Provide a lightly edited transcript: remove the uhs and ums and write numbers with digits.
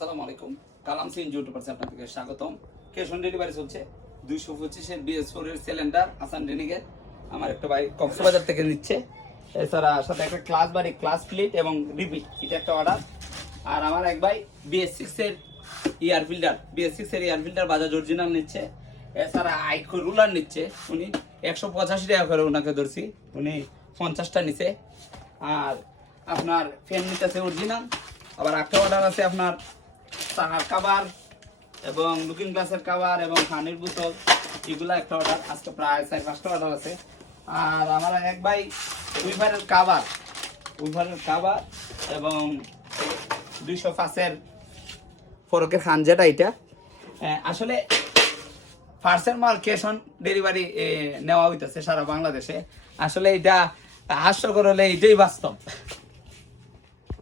আসসালামু আলাইকুম। কালাম scene YouTuber channel আপনাদেরকে স্বাগতম। ক্যাশ অন ডেলিভারি চলছে। 225 এর BS4 এর সিলিন্ডার আসান রেনিগের আমার একটা ভাই কক্সবাজার থেকে নিচ্ছে। এছাড়া সাথে একটা ক্লাস বাড়ি ক্লাস প্লেট এবং রিপিট এটা একটা অর্ডার। আর আমার এক ভাই BS6 এর ইয়ার ফিল্টার বাজাজ অরিজিনাল নিচ্ছে। এছাড়া আইকো রুলার নিচ্ছে। উনি 185 টাকা করে ওনাকে ধরছি, উনি 50টা নিছে। আর আপনার ফ্যান নিতেছে অরিজিনাল। আবার একটা অর্ডার আছে আপনার চাহার কাবার এবং লুকিং গ্লাসের কাবার এবং পানির বোতল, এগুলা একটা অর্ডার। আজকে প্রায় 4-5টা অর্ডার আছে। আর আমার এক ভাই উইভারের কাবার এবং 205-এর ফরকের খান, যেটা এটা আসলে পার্সেল মাল ক্যাশ অন ডেলিভারি নেওয়া হইতেছে সারা বাংলাদেশে। আসলে এটা হাস্যকর হলে এটাই বাস্তব।